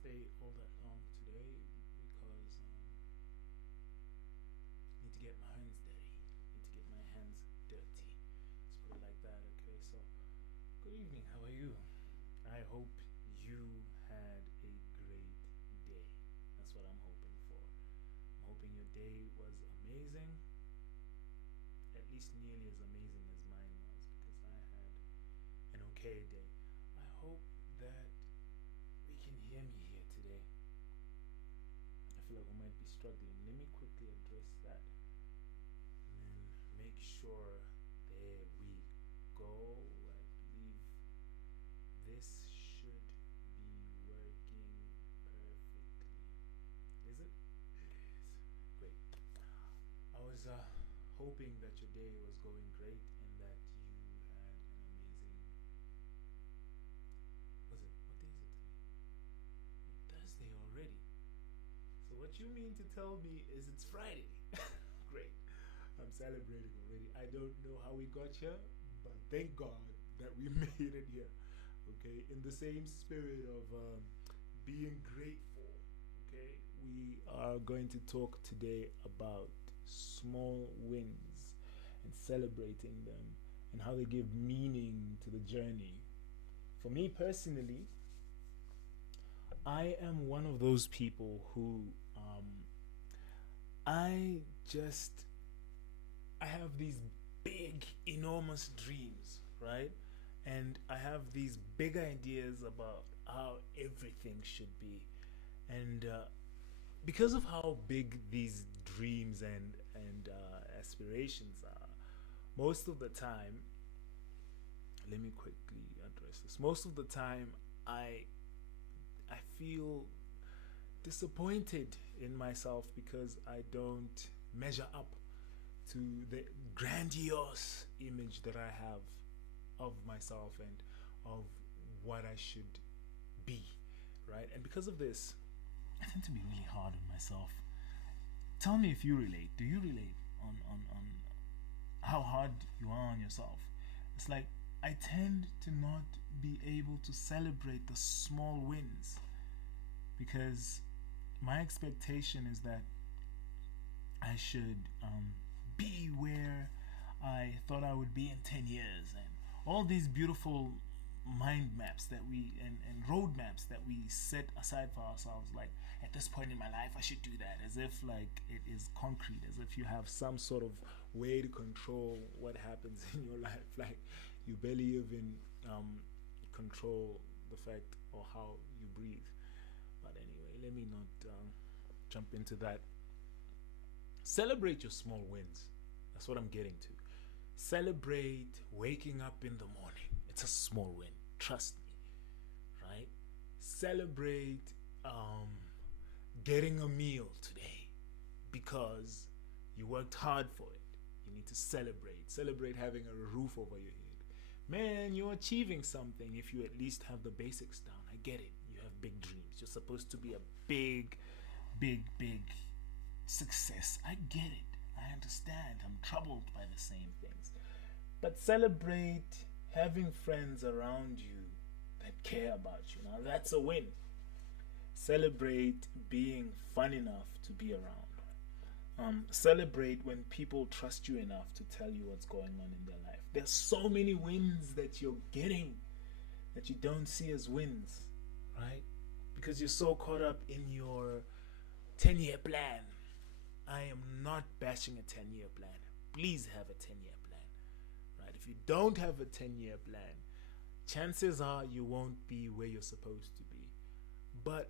stay all that long today because I need to get my hands dirty. Need to get my hands dirty. Let's put it like that. Okay. So, good evening. How are you? I hope you had a great day. That's what I'm hoping for. I'm hoping your day was amazing, at least nearly as amazing as mine was, because I had an okay day. I hope that we can hear me here today. I feel like we might be struggling. Let me quickly address that and then make sure. There we go. I believe this should be working perfectly. Is it? It is. Great. I was hoping that your day was going great and that you had an amazing. Was it? What day is it today? Thursday already. So what you mean to tell me is it's Friday? Great. I'm celebrating already. I don't know how we got here, but thank God that we made it here. Okay, in the same spirit of being grateful. Okay, we are going to talk today about small wins and celebrating them and how they give meaning to the journey. For me personally, I am one of those people who I just I have these big, enormous dreams, right? And I have these big ideas about how everything should be. And because of how big these dreams and aspirations are, most of the time, let me quickly address this. Most of the time, I feel disappointed in myself because I don't measure up to the grandiose image that I have of myself and of what I should be, right? And because of this, I tend to be really hard on myself. Tell me if you relate. Do you relate on how hard you are on yourself? It's like I tend to not be able to celebrate the small wins because my expectation is that I should be where I thought I would be in 10 years and all these beautiful mind maps that we and road maps that we set aside for ourselves, like at this point in my life I should do that, as if like it is concrete, as if you have some sort of way to control what happens in your life, like you barely even control the fact or how you breathe. But anyway, let me not jump into that. Celebrate your small wins. That's what I'm getting to. Celebrate waking up in the morning. It's a small win. Trust me, right? Celebrate getting a meal today because you worked hard for it. You need to celebrate. Celebrate having a roof over your head. Man, you're achieving something if you at least have the basics down. I get it. You have big dreams. You're supposed to be a big success. I get it. I understand. I'm troubled by the same things. But celebrate having friends around you that care about you. Now that's a win. Celebrate being fun enough to be around. Celebrate when people trust you enough to tell you what's going on in their life. There's so many wins that you're getting that you don't see as wins, right? Because you're so caught up in your 10-year plan. I am not bashing a 10-year plan. Please have a 10-year plan, right? If you don't have a 10-year plan, chances are you won't be where you're supposed to be. But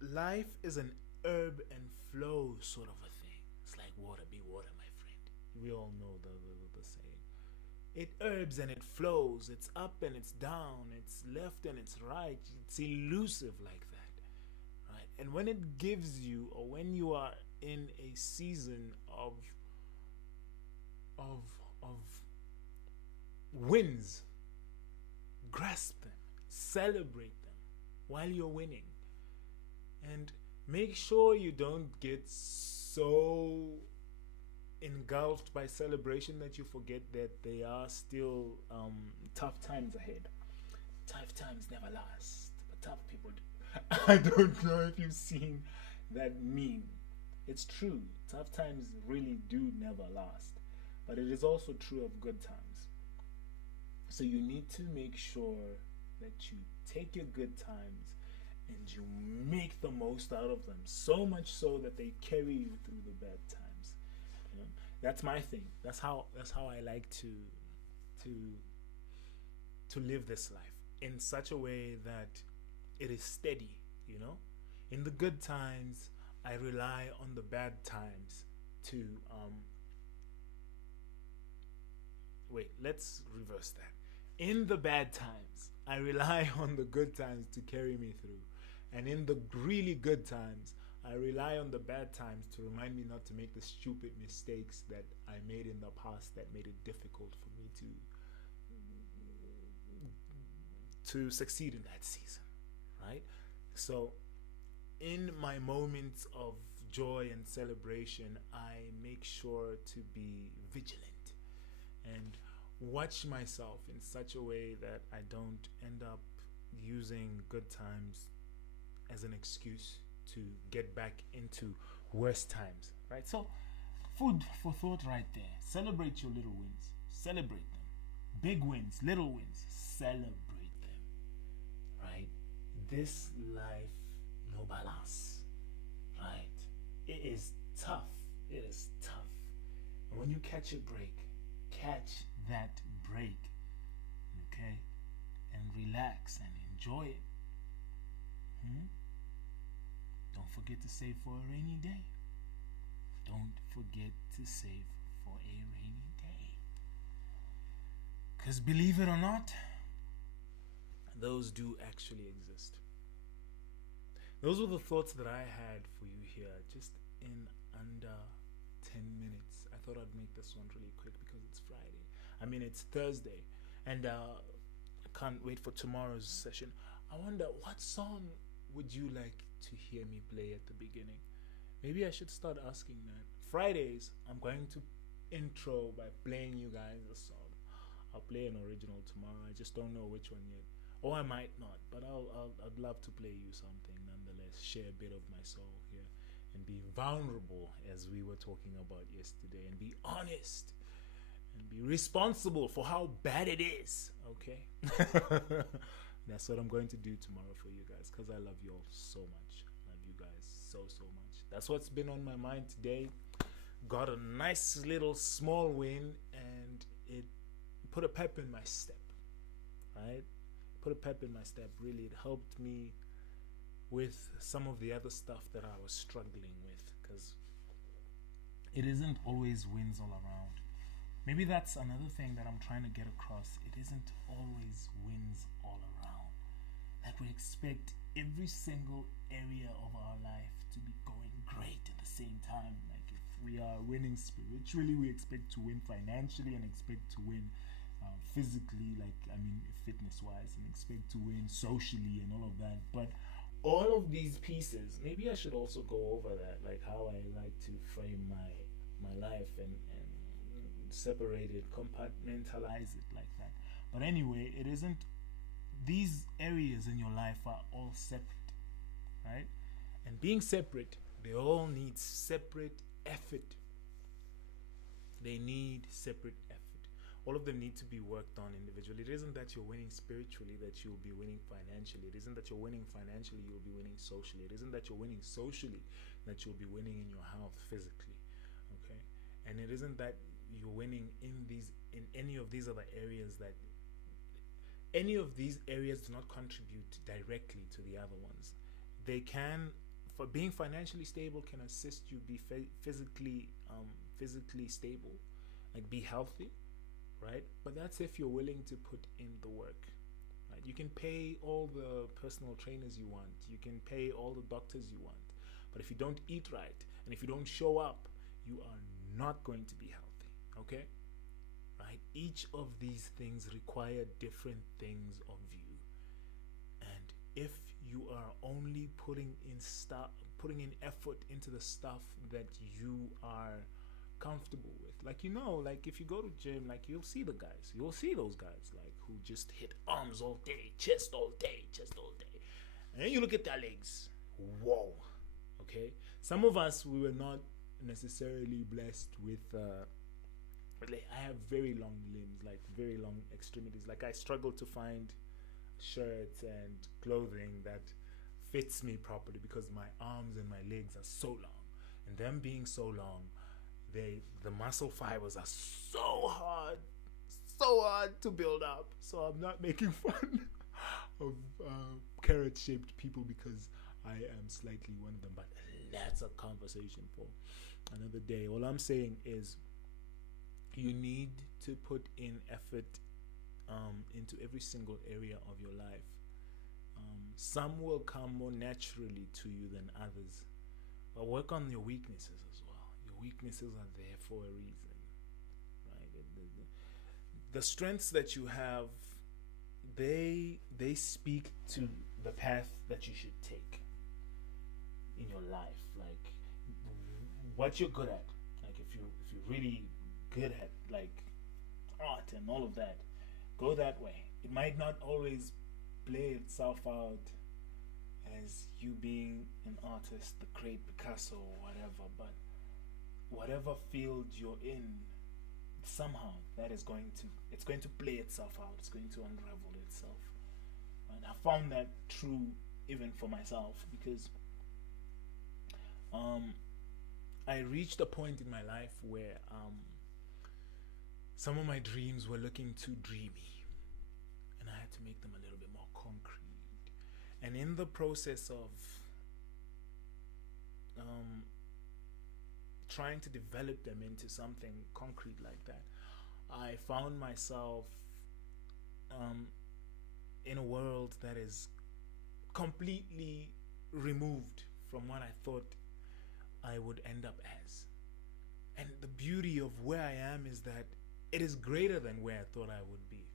life is an ebb and flow sort of a thing. It's like water, be water, my friend. We all know the saying. It ebbs and it flows. It's up and it's down. It's left and it's right. It's elusive like that, right? And when it gives you, or when you are in a season of wins, grasp them, celebrate them while you're winning, and make sure you don't get so engulfed by celebration that you forget that there are still tough times ahead. Tough times never last, but tough people do. I don't know if you've seen that meme. It's true. Tough times really do never last. But it is also true of good times. So you need to make sure that you take your good times and you make the most out of them. So much so that they carry you through the bad times. You know, that's my thing. That's how I like to to live this life in such a way that it is steady, you know? In the good times, I rely on the bad times to wait, let's reverse that. In the bad times, I rely on the good times to carry me through. And in the really good times, I rely on the bad times to remind me not to make the stupid mistakes that I made in the past that made it difficult for me to succeed in that season, right? So, in my moments of joy and celebration, I make sure to be vigilant and watch myself in such a way that I don't end up using good times as an excuse to get back into worse times, right? So, food for thought right there. Celebrate your little wins, celebrate them. Big wins, little wins, celebrate them, right? This life, no balance, right? It is tough. It is tough. And when you catch a break, catch that break, okay? And relax and enjoy it. Don't forget to save for a rainy day. Don't forget to save for a rainy day. Because believe it or not, those do actually exist. Those were the thoughts that I had for you here, just in under 10 minutes. I thought I'd make this one really quick because it's Friday. I mean, it's Thursday. And I can't wait for tomorrow's session. I wonder, what song would you like to hear me play at the beginning? Maybe I should start asking that. Fridays, I'm going to intro by playing you guys a song. I'll play an original tomorrow. I just don't know which one yet. Or I might not, but I'd love to play you something nonetheless. Share a bit of my soul here and be vulnerable, as we were talking about yesterday, and be honest and be responsible for how bad it is. Okay. That's what I'm going to do tomorrow for you guys, because I love you all so much. I love you guys so much. That's what's been on my mind today. Got a nice little small win, and it put a pep in my step, right? Put a pep in my step. Really, it helped me with some of the other stuff that I was struggling with, because it isn't always wins all around. Maybe that's another thing that I'm trying to get across. It isn't always wins all around. That we expect every single area of our life to be going great at the same time. Like, if we are winning spiritually, we expect to win financially and expect to win physically, like, I mean, fitness wise, and expect to win socially and all of that. But all of these pieces, maybe I should also go over that, like how I like to frame my life and separate it, compartmentalize it like that. But anyway, it isn't. These areas in your life are all separate, right? And being separate, they all need separate effort. They need separate effort. All of them need to be worked on individually. It isn't that you're winning spiritually that you'll be winning financially. It isn't that you're winning financially you'll be winning socially. It isn't that you're winning socially that you'll be winning in your health physically. Okay? And it isn't that you're winning in any of these other areas that any of these areas do not contribute directly to the other ones. They can, for being financially stable, can assist you be physically stable, like be healthy, right? But that's if you're willing to put in the work, right? You can pay all the personal trainers you want, you can pay all the doctors you want, but if you don't eat right and if you don't show up, you are not going to be healthy. Okay? Right? Each of these things require different things of you. And if you are only putting in effort into the stuff that you are comfortable with, like, like if you go to gym, like you'll see those guys like who just hit arms all day, chest all day, And then you look at their legs. Whoa. Okay. Some of us, we were not necessarily blessed with. Like, I have very long limbs, like very long extremities. Like, I struggle to find shirts and clothing that fits me properly because my arms and my legs are so long, and them being so long, the muscle fibers are so hard to build up. So I'm not making fun of carrot shaped people because I am slightly one of them, but that's a conversation for another day. All I'm saying is you need to put in effort into every single area of your life. Some will come more naturally to you than others, but work on your weaknesses as well. Your weaknesses are there for a reason, right? The strengths that you have, they speak to the path that you should take in your life. Like, what you're good at. Like, if you're really good at like art and all of that, go that way. It might not always play itself out as you being an artist, the great Picasso or whatever, but whatever field you're in, somehow that is going to play itself out. It's going to unravel itself. And I found that true even for myself, because I reached a point in my life where some of my dreams were looking too dreamy, and I had to make them a little bit more concrete. And in the process of trying to develop them into something concrete like that, I found myself in a world that is completely removed from what I thought I would end up as. And the beauty of where I am is that it is greater than where I thought I would be.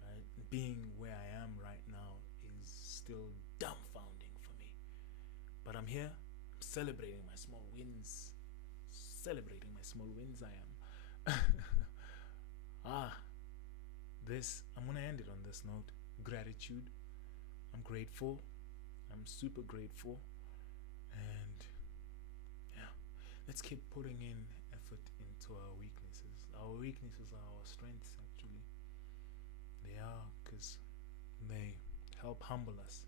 Right? Being where I am right now is still dumbfounding for me. But I'm here, celebrating my small wins. Celebrating my small wins, I am. I'm gonna end it on this note. Gratitude. I'm grateful. I'm super grateful. And yeah, let's keep putting in effort into our weaknesses. Our weaknesses are our strengths, actually. They are, because they help humble us.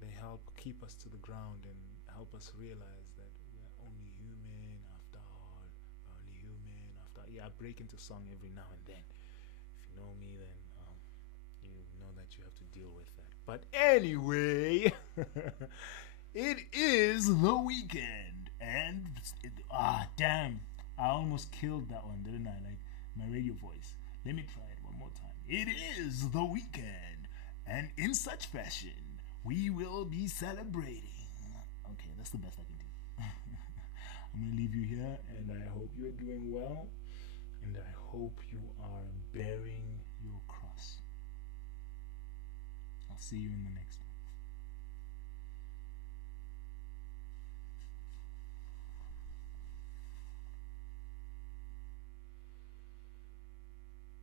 They help keep us to the ground and help us realize that we're only human after all. We're only human after. Yeah, I break into song every now and then. If you know me, then you know that you have to deal with that. But anyway, it is the weekend, and damn, I almost killed that one, didn't I? Like my radio voice. Let me try it one more time. It is the weekend, and in such fashion, we will be celebrating. Okay, that's the best I can do. I'm gonna leave you here, and I hope you are doing well, and I hope you are bearing your cross. I'll see you in the next one.